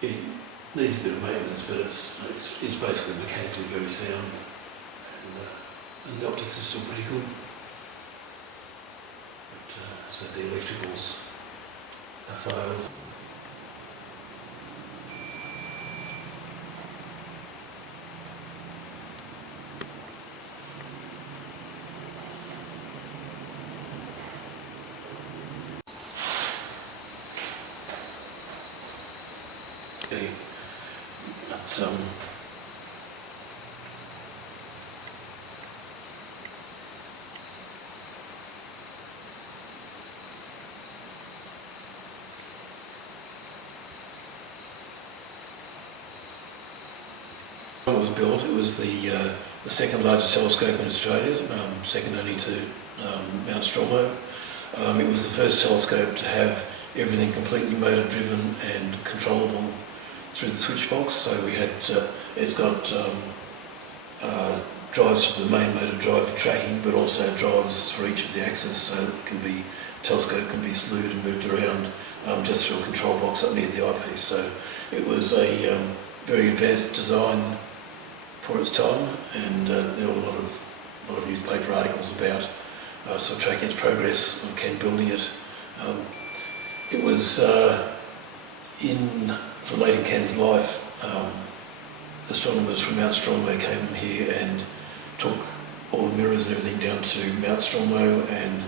it needs a bit of maintenance, but it's basically mechanically very sound, and the optics is still pretty good. But, so the electricals have failed. Some when it was built, it was the second largest telescope in Australia, second only to Mount Stromlo. It was the first telescope to have everything completely motor driven and controllable through the switch box. So we had, it's got drives for the main motor drive for tracking, but also drives for each of the axes, so it telescope can be slewed and moved around just through a control box up near the eyepiece. So it was a very advanced design for its time, and there were a lot of newspaper articles about Subtracking's progress on Ken building it. It was for late in Ken's life, astronomers from Mount Stromlo came here and took all the mirrors and everything down to Mount Stromlo and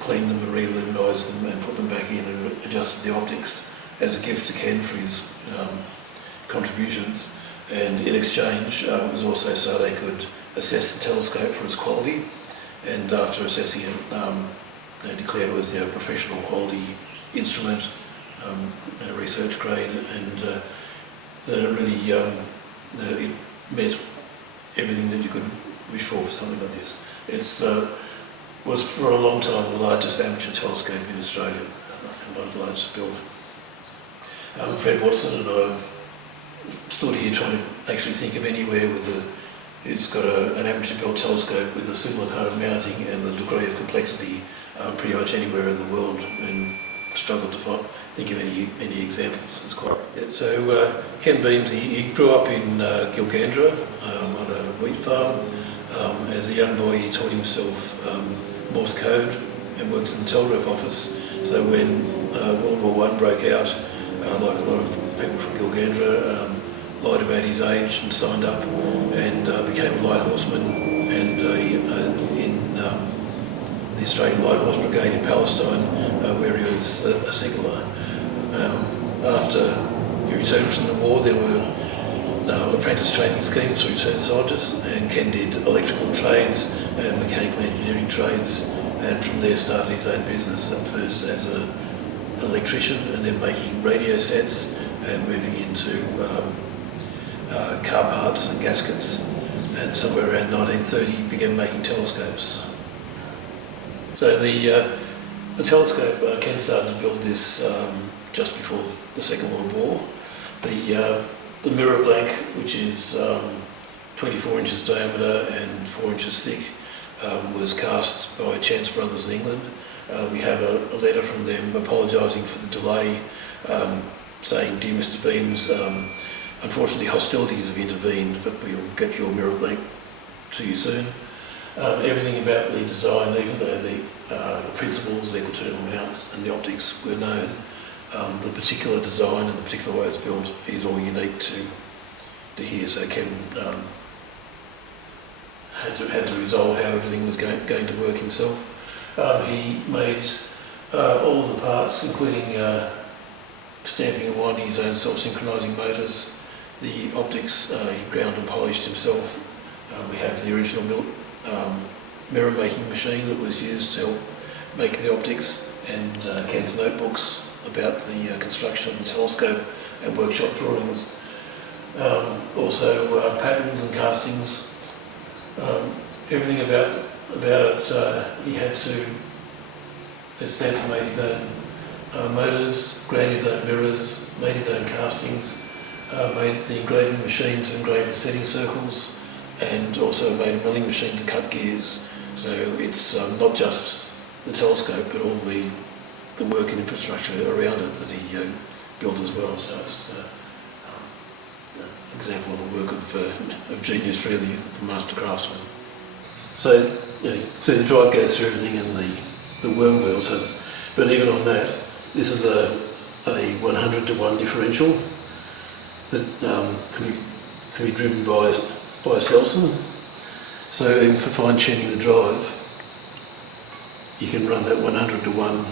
cleaned them and re-luminised them and put them back in and adjusted the optics as a gift to Ken for his contributions. And in exchange, it was also so they could assess the telescope for its quality, and after assessing it, they declared it was a professional quality instrument, research grade, and that it really it met everything that you could wish for something like this. It was for a long time the largest amateur telescope in Australia, and one of the largest built. Fred Watson and I have stood here trying to actually think of anywhere it's got an amateur built telescope with a similar kind of mounting and the degree of complexity pretty much anywhere in the world, and struggled to think of any examples. It's quite. So Ken Beams, he grew up in Gilgandra on a wheat farm. As a young boy, he taught himself Morse code and worked in the telegraph office. So when World War I broke out, like a lot of people from Gilgandra, lied about his age and signed up and became a light horseman, and in the Australian Light Horse Brigade in Palestine, where he was a signaller. After he returned from the war, there were apprentice training schemes for returned soldiers, and Ken did electrical trades and mechanical engineering trades, and from there started his own business, at first as an electrician and then making radio sets and moving into car parts and gaskets, and somewhere around 1930 he began making telescopes. So the telescope, Ken started to build this just before the Second World War. The mirror blank, which is 24 inches diameter and 4 inches thick, was cast by Chance Brothers in England. We have a letter from them apologising for the delay, saying, "Dear Mr. Beams, unfortunately hostilities have intervened, but we'll get your mirror blank to you soon." Everything about the design, even though the principles, the equatorial mounts and the optics were known, the particular design and the particular way it's built is all unique to here. So Ken had to resolve how everything was going to work himself. He made all of the parts, including stamping and winding his own self-synchronising motors. The optics he ground and polished himself. We have the original mirror making machine that was used to help make the optics, and Ken's notebooks about the construction of the telescope and workshop drawings. Also patterns and castings. Everything about it, he had to stamp and made his own motors, ground his own mirrors, made his own castings, made the engraving machine to engrave the setting circles, and also made a milling machine to cut gears. So it's not just the telescope, but all the work and infrastructure around it that he built build as well. So it's an example of a work of genius, really, of a master craftsman. So, so the drive goes through everything in the worm wheel. But even on that, this is a 100-to-1 differential that can be driven by a Selson. So even for fine tuning the drive, you can run that 100-to-1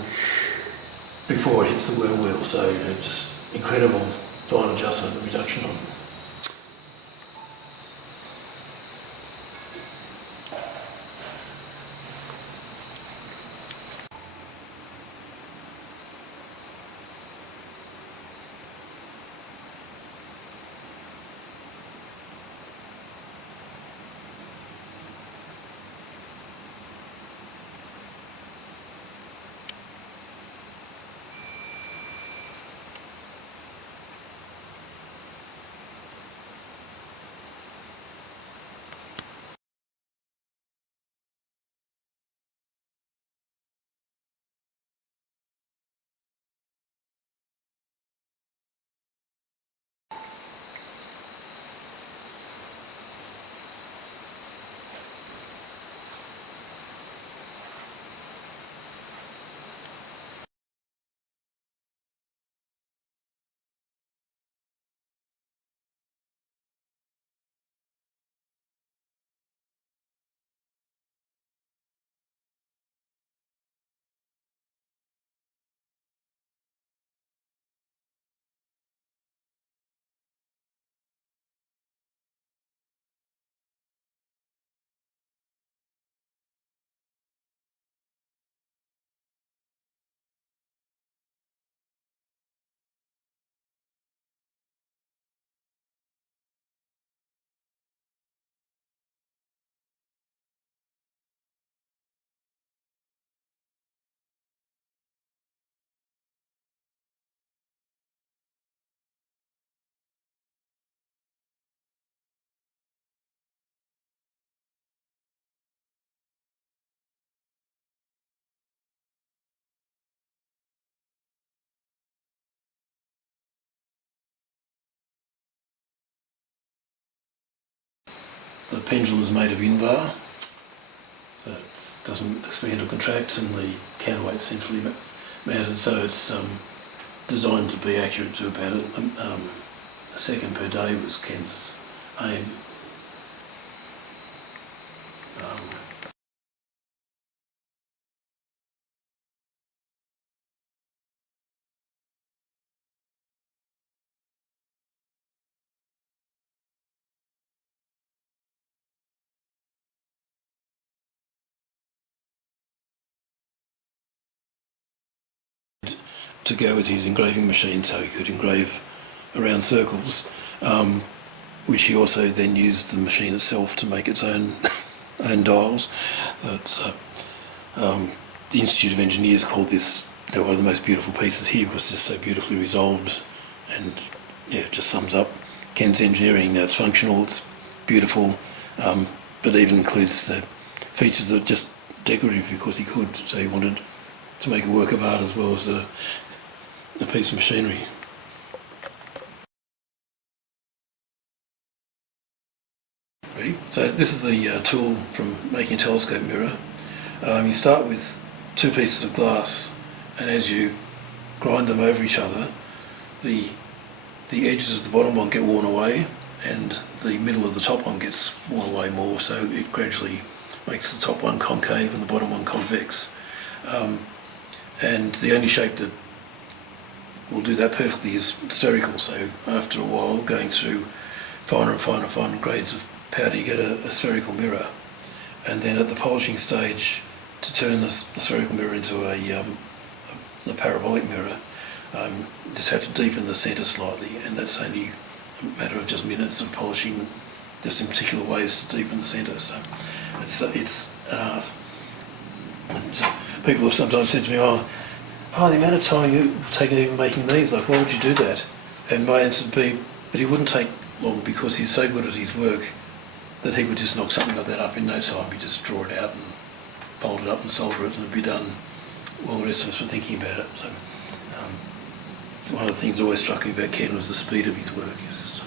before it hits the worm wheel. So just incredible fine adjustment and reduction on. The pendulum is made of invar, so it doesn't expand or contract, and the counterweight's centrally mounted, so it's designed to be accurate to about a second per day was Ken's aim. To go with his engraving machine, so he could engrave around circles, which he also then used the machine itself to make its own dials. The Institute of Engineers called this one of the most beautiful pieces here because it's just so beautifully resolved, and it just sums up Ken's engineering. Now it's functional, it's beautiful, but even includes features that are just decorative because he could. So he wanted to make a work of art as well as a piece of machinery. Ready? So this is the tool from making a telescope mirror. You start with two pieces of glass, and as you grind them over each other, the edges of the bottom one get worn away and the middle of the top one gets worn away more, so it gradually makes the top one concave and the bottom one convex. And the only shape that will do that perfectly is spherical, so after a while, going through finer and finer grades of powder, you get a spherical mirror. And then at the polishing stage, to turn the spherical mirror into a parabolic mirror, you just have to deepen the centre slightly, and that's only a matter of just minutes of polishing just in particular ways to deepen the centre. So it's an art. And people have sometimes said to me, oh, the amount of time you take even making these, like, why would you do that? And my answer would be, but he wouldn't take long because he's so good at his work that he would just knock something like that up in no time. He'd just draw it out and fold it up and solder it, and it'd be done while the rest of us were thinking about it. So one of the things that always struck me about Ken was the speed of his work. He was just,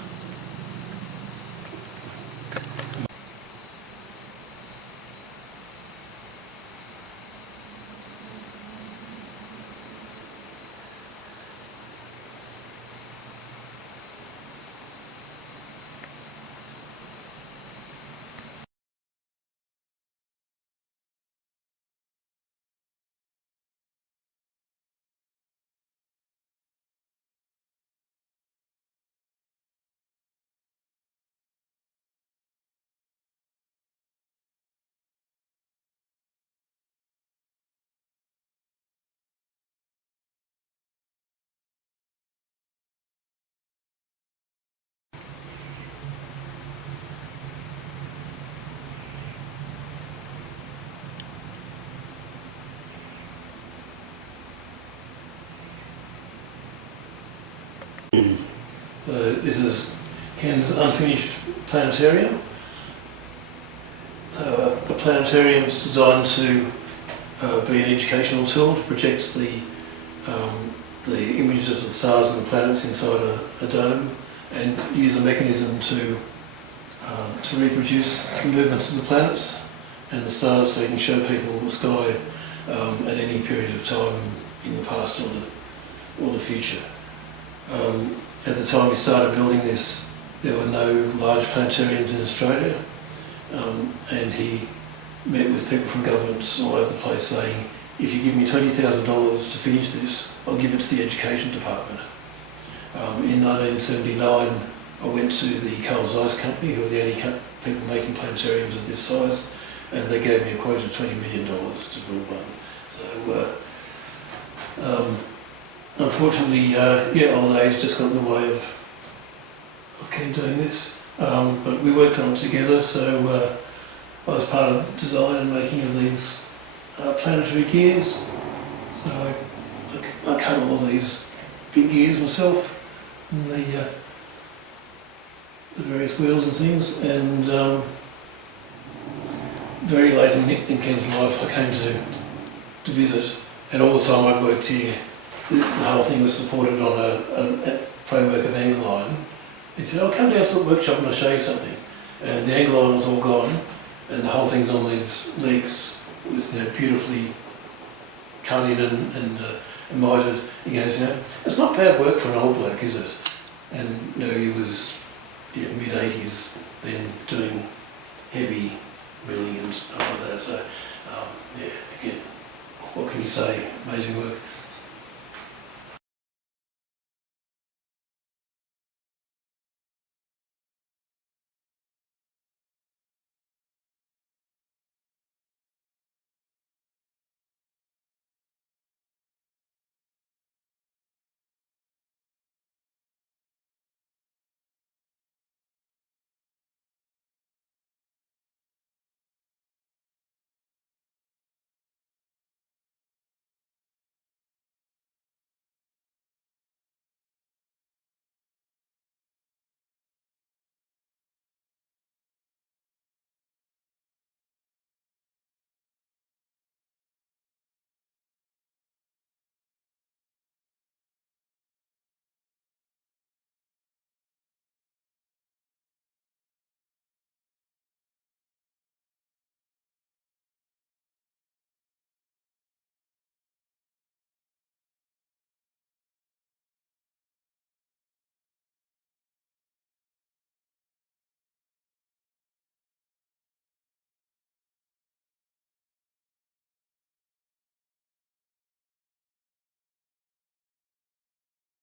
this is Ken's unfinished planetarium. The planetarium is designed to be an educational tool to project the images of the stars and the planets inside a dome, and use a mechanism to reproduce the movements of the planets and the stars, so you can show people the sky at any period of time in the past or the future. At the time we started building this, there were no large planetariums in Australia, and he met with people from governments all over the place saying, if you give me $20,000 to finish this, I'll give it to the education department. In 1979, I went to the Carl Zeiss company, who are the only people making planetariums of this size, and they gave me a quote of $20 million to build one. So, unfortunately, old age just got in the way of Ken doing this. But we worked on it together, so I was part of the design and making of these planetary gears. So I cut all these big gears myself, and the various wheels and things, and very late in Ken's life I came to visit, and all the time I'd worked here, the whole thing was supported on a framework of angle iron. He said, "I'll come down to the workshop and I'll show you something." And the angle iron was all gone, and the whole thing's on these legs with beautifully cut in and mitered. He goes, "It's not bad work for an old bloke, is it?" And he was mid-80s then, doing heavy milling and stuff like that. So again, what can you say? Amazing work.